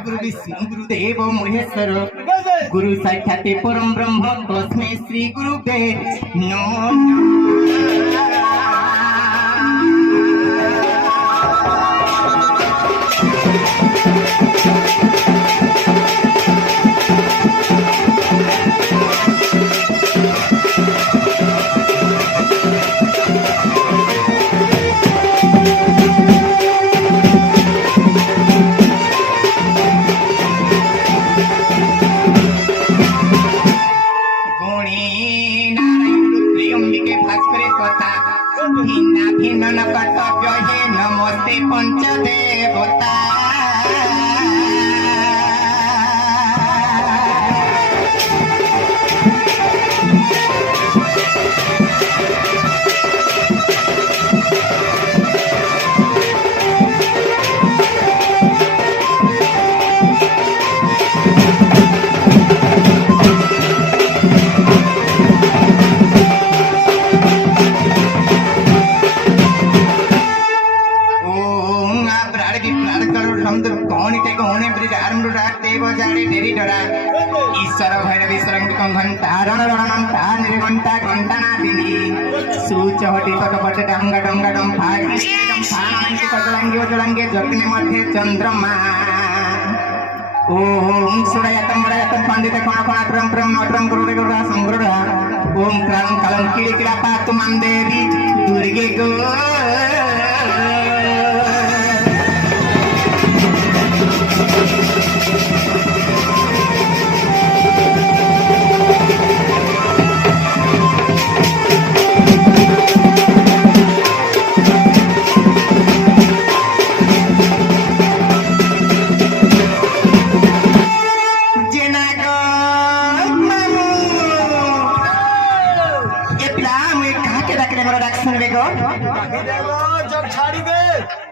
गुरु विष्णु गुरुदेव महेश्वर गुरु साक्षात् परम ब्रह्म तस्मै श्री गुरुवे नमो नमस्ते पंचदेवता ईश्वर भैरवेश्वर घंटा रणरणंता निर्घंटा घंटनादिनी सुचहटी तटपट डंग डंग डंफा डंफांगे कटलंगे ओजलंगे जग्नि मध्ये चंद्रमा ओम सुरयतम वरयतम पंडित कोण कोण त्रम त्रम नत्रम गुरुडे गुरुडा संगरुडा ओम क्रम कलं किड़ी किड़ा पातु मंदेवी दुर्गे गो